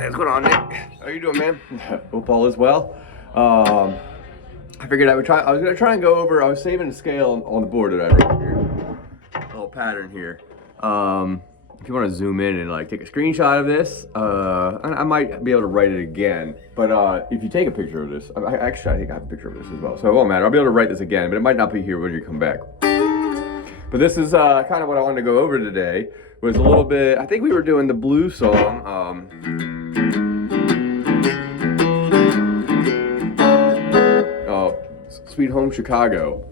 What's going on, Nick? How you doing, man? Hope all is well. I figured I was gonna try and go over. I was saving a scale on the board that I wrote here. A little pattern here. If you want to zoom in and like take a screenshot of this, I might be able to write it again. But if you take a picture of this, actually I think I have a picture of this as well, so it won't matter. I'll be able to write this again, but it might not be here when you come back. But this is kind of what I wanted to go over today. Was a little bit. I think we were doing the blues song. Sweet Home Chicago.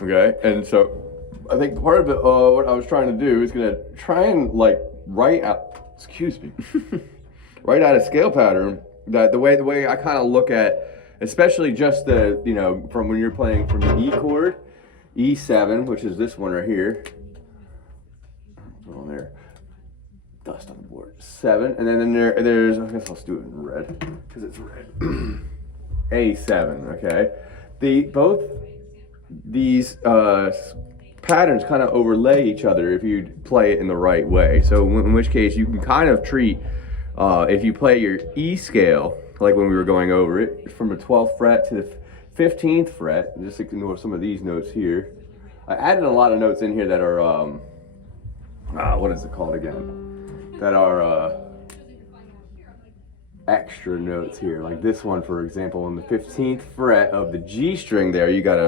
Okay, and so I think part of it, what I was trying to do is gonna try and like write out. Excuse me. Write out a scale pattern that the way I kind of look at, especially just the from when you're playing from the E chord, E7, which is this one right here. On there, dust on the board. 7, and then there's. I guess I'll do it in red because it's red. A7. Okay, both these patterns kind of overlay each other if you play it in the right way. So in which case you can kind of treat if you play your E scale like when we were going over it from the 12th fret to the 15th fret. Just ignore some of these notes here. I added a lot of notes in here that are. What is it called again? That are extra notes here. Like this one, for example, on the 15th fret of the G string there, you got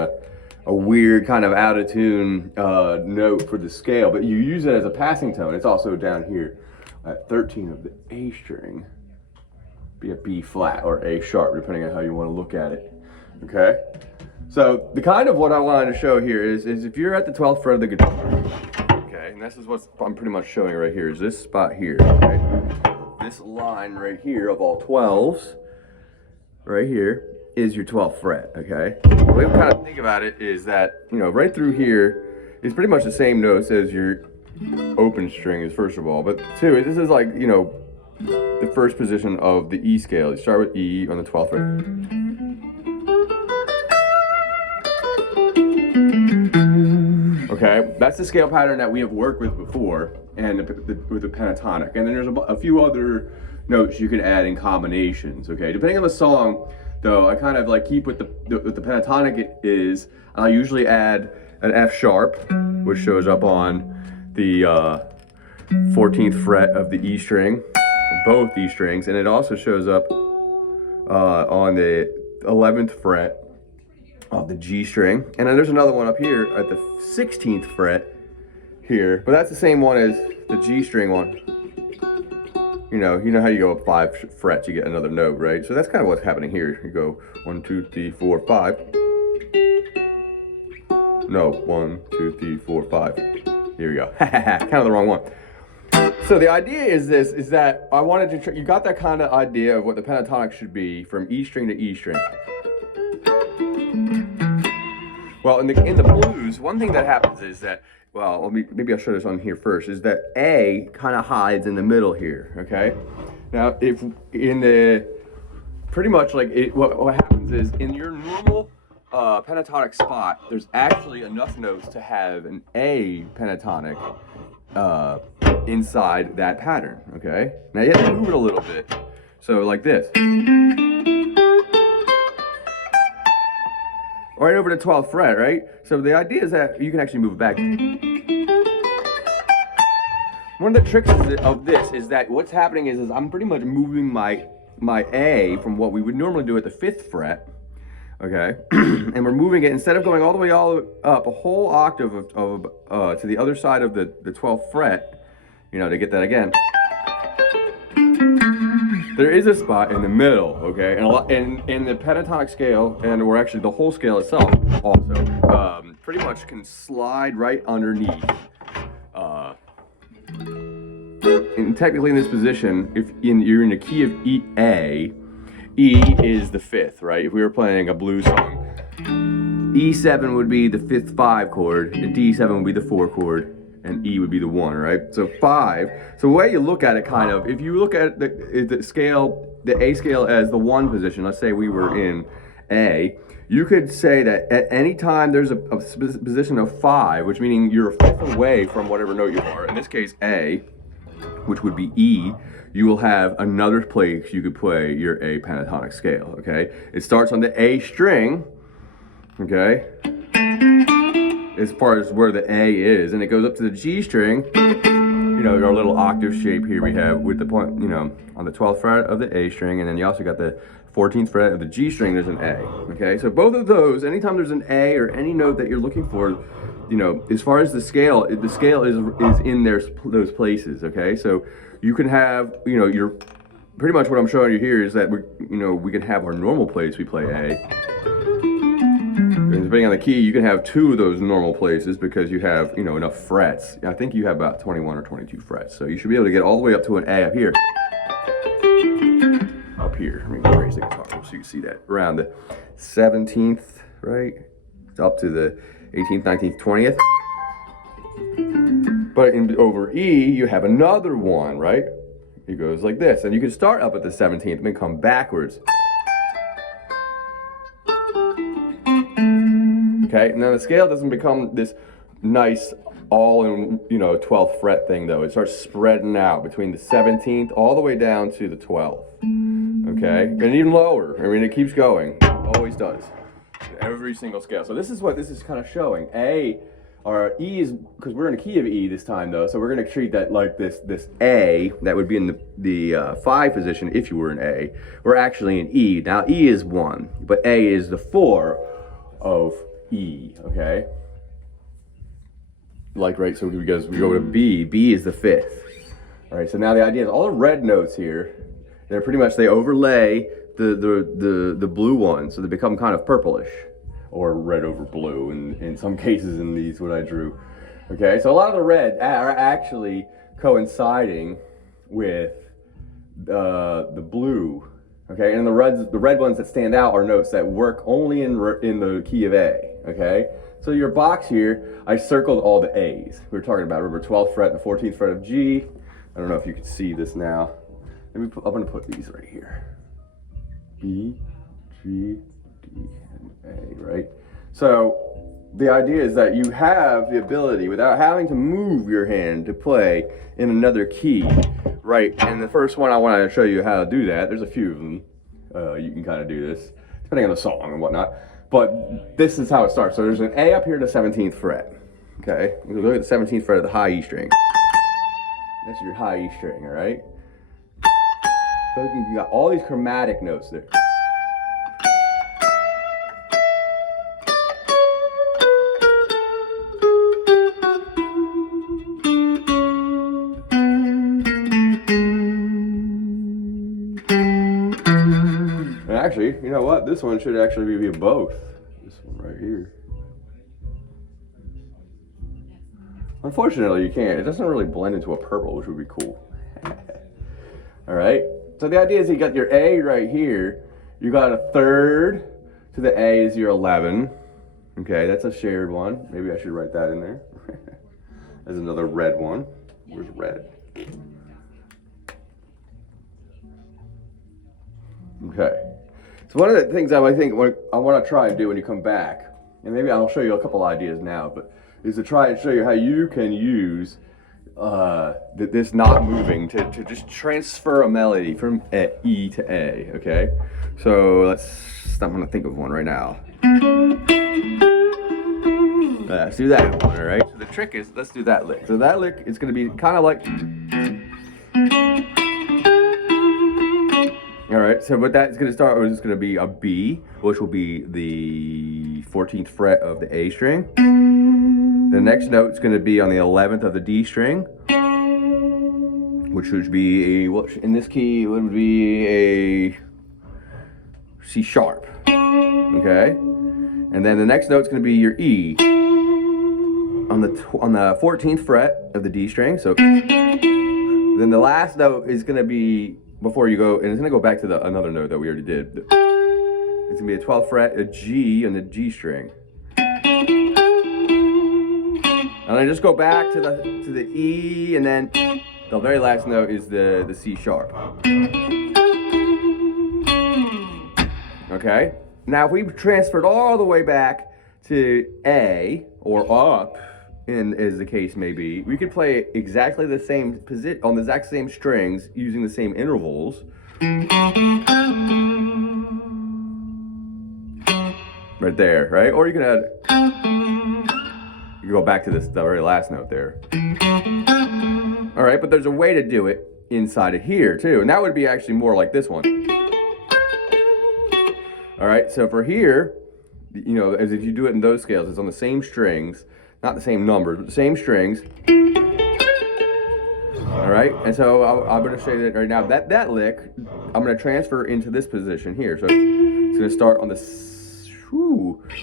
a weird kind of out of tune note for the scale, but you use it as a passing tone. It's also down here at 13 of the A string. Be a B flat or A sharp, depending on how you want to look at it. Okay? So the kind of what I wanted to show here is if you're at the 12th fret of the guitar, and this is what I'm pretty much showing right here, is this spot here, okay? This line right here of all 12s, right here, is your 12th fret, okay? The way we kind of think about it is that, right through here is pretty much the same notes as your open string is, first of all. But two, this is like, the first position of the E scale. You start with E on the 12th fret. Okay, that's the scale pattern that we have worked with before, and with the pentatonic. And then there's a few other notes you can add in combinations. Okay, depending on the song, though, I kind of like keep with the pentatonic is. I'll usually add an F sharp, which shows up on the 14th fret of the E string, both E strings, and it also shows up on the 11th fret of the G string, and then there's another one up here at the 16th fret here, but that's the same one as the G string one. You know how you go up 5 frets, you get another note, right? So that's kind of what's happening here. You go 1, 2, 3, 4, 5. No, 1, 2, 3, 4, 5. Here we go. Kind of the wrong one. So the idea is that I wanted to. You got that kind of idea of what the pentatonic should be from E string to E string. Well, in the blues, one thing that happens is that, well, maybe I'll show this on here first, is that A kind of hides in the middle here, okay? Now, if in the, pretty much like, what happens is, in your normal pentatonic spot, there's actually enough notes to have an A pentatonic inside that pattern, okay? Now, you have to move it a little bit. So, like this. Right over the 12th fret, right? So the idea is that you can actually move it back. One of the tricks of this is that what's happening is I'm pretty much moving my A from what we would normally do at the 5th fret, okay? And we're moving it, instead of going all the way up a whole octave to the other side of the 12th fret, to get that again. There is a spot in the middle, okay, and in the pentatonic scale, or actually the whole scale itself, also pretty much can slide right underneath. And technically, in this position, if you're in the key of E is the 5th, right? If we were playing a blues song, E7 would be the 5th 5 chord, and D7 would be the 4 chord, and E would be the 1, right? So 5. So the way you look at it, kind of, if you look at the scale, the A scale as the 1 position, let's say we were in A, you could say that at any time there's a position of 5, which meaning you're a 5th away from whatever note you are, in this case A, which would be E, you will have another place you could play your A pentatonic scale, okay? It starts on the A string, okay? As far as where the A is, and it goes up to the G string. You know, our little octave shape here we have with the point, you know, on the 12th fret of the A string, and then you also got the 14th fret of the G string, there's an A, okay? So both of those, anytime there's an A or any note that you're looking for, you know, as far as the scale is in those places, okay? So you can have, you know, you're pretty much what I'm showing you here is that we can have our normal place we play A. And depending on the key, you can have 2 of those normal places because you have, you know, enough frets. I think you have about 21 or 22 frets. So you should be able to get all the way up to an A up here. Up here. Let me raise the guitar so you can see that. Around the 17th, right? It's up to the 18th, 19th, 20th. But over E, you have another one, right? It goes like this. And you can start up at the 17th and then come backwards. Okay, now the scale doesn't become this nice all in, you know, 12th fret thing though. It starts spreading out between the 17th all the way down to the 12th. Okay, and even lower. I mean, it keeps going. Always does. Every single scale. So this is what this is kind of showing. A or E is, because we're in a key of E this time though, so we're going to treat that like this A that would be in the 5 position if you were in A. We're actually in E. Now E is 1, but A is the 4 of E, okay? Like, right, so because we go to B, B is the 5th. All right, so now the idea is all the red notes here, they're pretty much, they overlay the blue ones, so they become kind of purplish, or red over blue in some cases in these, what I drew. Okay, so a lot of the red are actually coinciding with the blue. Okay, and the red ones that stand out are notes that work only in the key of A. Okay, so your box here, I circled all the A's. We were talking about, remember, 12th fret and the 14th fret of G. I don't know if you can see this now. I'm going to put these right here. E, G, D, and A, right? So the idea is that you have the ability, without having to move your hand, to play in another key. Right, and the first one I want to show you how to do that. There's a few of them. You can kind of do this, depending on the song and whatnot. But this is how it starts. So there's an A up here to the 17th fret. Okay, you look at the 17th fret of the high E string. That's your high E string, all right? So you got all these chromatic notes there. Actually, you know what? This one should actually be both. This one right here. Unfortunately, you can't. It doesn't really blend into a purple, which would be cool. All right. So the idea is you got your A right here. You got a third to the A is your 11. Okay, that's a shared one. Maybe I should write that in there. There's another red one. Where's red? Okay. So one of the things I think I want to try and do when you come back, and maybe I'll show you a couple ideas now, but is to try and show you how you can use this not moving to just transfer a melody from E to A, okay? So I'm going to think of one right now. Let's do that one, all right? So the trick is, let's do that lick. So that lick is going to be kind of like... All right, so what that's going to start with is going to be a B, which will be the 14th fret of the A string. The next note is going to be on the 11th of the D string, which would be in this key, it would be a C sharp, okay? And then the next note is going to be your E on the 14th fret of the D string. So then the last note is going to be, before you go, and it's going to go back to another note that we already did. It's going to be a 12th fret, a G on the G string. And I just go back to the E, and then the very last note is the C sharp. Okay? Now if we transferred all the way back to A, or up, and as the case may be, we could play exactly the same position on the exact same strings using the same intervals. Right there, right? Or you can add, you go back to this, the very last note there. All right, but there's a way to do it inside of here too, and that would be actually more like this one. All right, so for here, you know, as if you do it in those scales, it's on the same strings, not the same numbers, but the same strings. All right, and so I'm going to show you that right now. That lick, I'm going to transfer into this position here. So it's going to start on the,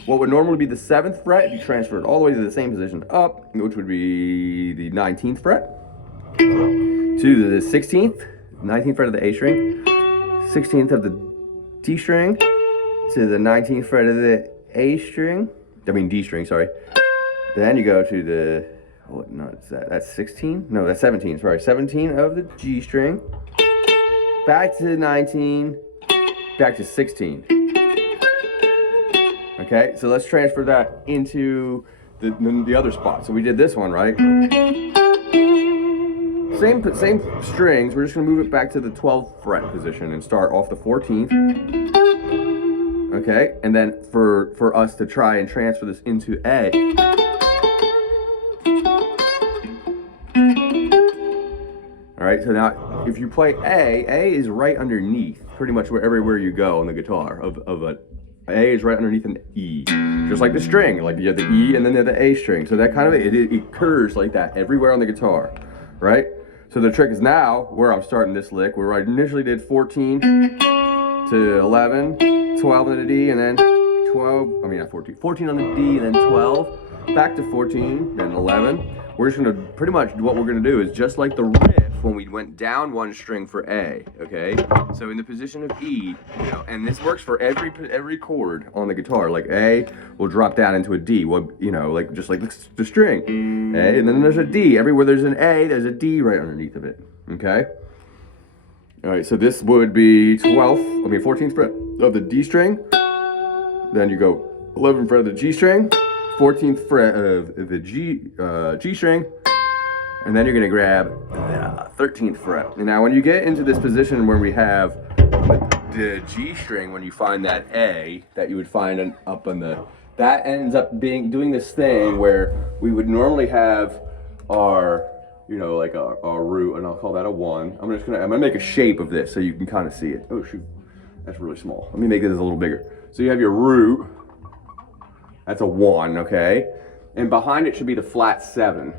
what would normally be the 7th fret, if you transfer it all the way to the same position up, which would be the 19th fret, to the 16th, 19th fret of the A string, 16th of the D string, to the 19th fret of the D string, sorry. Then you go to the, what note is that? That's 16? No, that's 17, sorry. 17 of the G string, back to 19, back to 16. Okay, so let's transfer that into the other spot. So we did this one, right? Same strings, we're just gonna move it back to the 12th fret position and start off the 14th. Okay, and then for us to try and transfer this into A. All right, so now if you play A is right underneath pretty much everywhere you go on the guitar A is right underneath an E, just like the string, like you have the E and then the A string. So that kind of, it curves like that everywhere on the guitar, right? So the trick is now, where I'm starting this lick, where I initially did 14 to 11, 12 on the D, and then 14 on the D, and then 12, back to 14, then 11. We're just gonna, pretty much what we're gonna do is just like the riff when we went down one string for A, okay? So in the position of E, you know, and this works for every chord on the guitar, like A will drop down into a D, well, you know, like just like the string, A, and then there's a D. Everywhere there's an A, there's a D right underneath of it, okay? All right, so this would be 14th fret of the D string, then you go 11th fret of the G string, 14th fret of the G string, and then you're gonna grab the 13th fret. And now when you get into this position where we have the G string, when you find that A that you would find up on the, that ends up doing this thing where we would normally have our, you know, like our root, and I'll call that a 1. I'm gonna make a shape of this so you can kind of see it. Oh shoot, that's really small. Let me make this a little bigger. So you have your root, that's a 1, okay? And behind it should be the flat 7.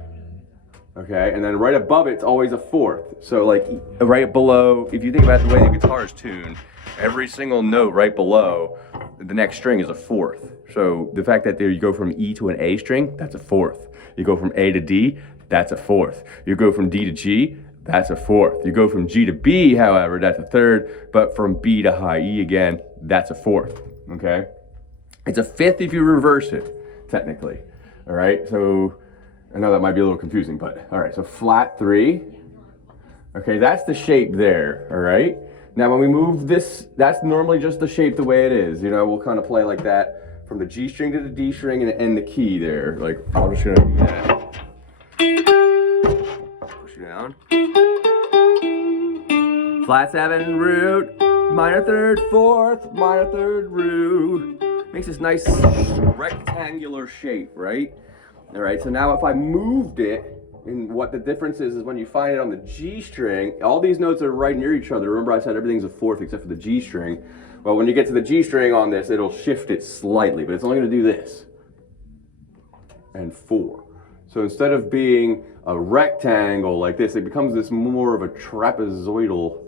Okay, and then right above it's always a 4th. So like right below, if you think about the way the guitar is tuned, every single note right below the next string is a 4th. So the fact that there you go from E to an A string, that's a 4th. You go from A to D, that's a 4th. You go from D to G, that's a 4th. You go from G to B, however, that's a 3rd. But from B to high E again, that's a 4th. Okay, it's a 5th if you reverse it, technically. All right, so I know that might be a little confusing, but all right, so flat 3. Okay, that's the shape there, all right? Now when we move this, that's normally just the shape the way it is. You know, we'll kind of play like that from the G string to the D string and the key there. Like, I'm just gonna do that. Push it down. Flat 7, root, minor 3rd, 4th, minor 3rd, root. Makes this nice rectangular shape, right? All right, so now if I moved it, and what the difference is when you find it on the G string, all these notes are right near each other. Remember I said everything's a 4th except for the G string. Well, when you get to the G string on this, it'll shift it slightly, but it's only gonna do this, and 4. So instead of being a rectangle like this, it becomes this more of a trapezoidal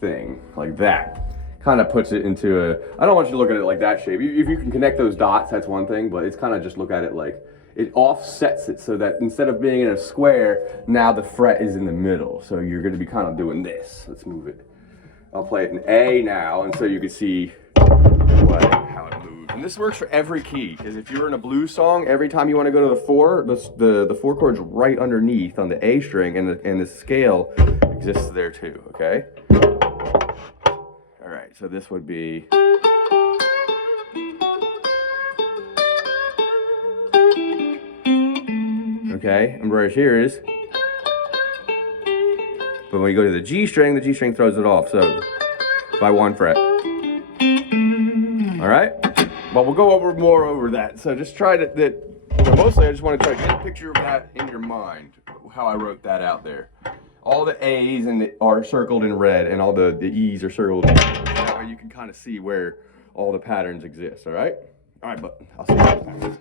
thing, like that. Kind of puts it into a, I don't want you to look at it like that shape. If you can connect those dots, that's one thing, but it's kind of just look at it like, it offsets it so that instead of being in a square, now the fret is in the middle. So you're gonna be kind of doing this. Let's move it. I'll play it in A now, and so you can see how it moves. And this works for every key, because if you're in a blues song, every time you want to go to the 4, the 4 chord's right underneath on the A string, and the scale exists there too, okay? All right, so this would be, okay? And whereas here is, but when you go to the G string throws it off, so by 1 fret. All right? But we'll go more over that. So just try mostly I just want to try to get a picture of that in your mind, how I wrote that out there. All the A's are circled in red, and all the E's are circled in red. That way you can kind of see where all the patterns exist, all right? All right, but I'll see you next time.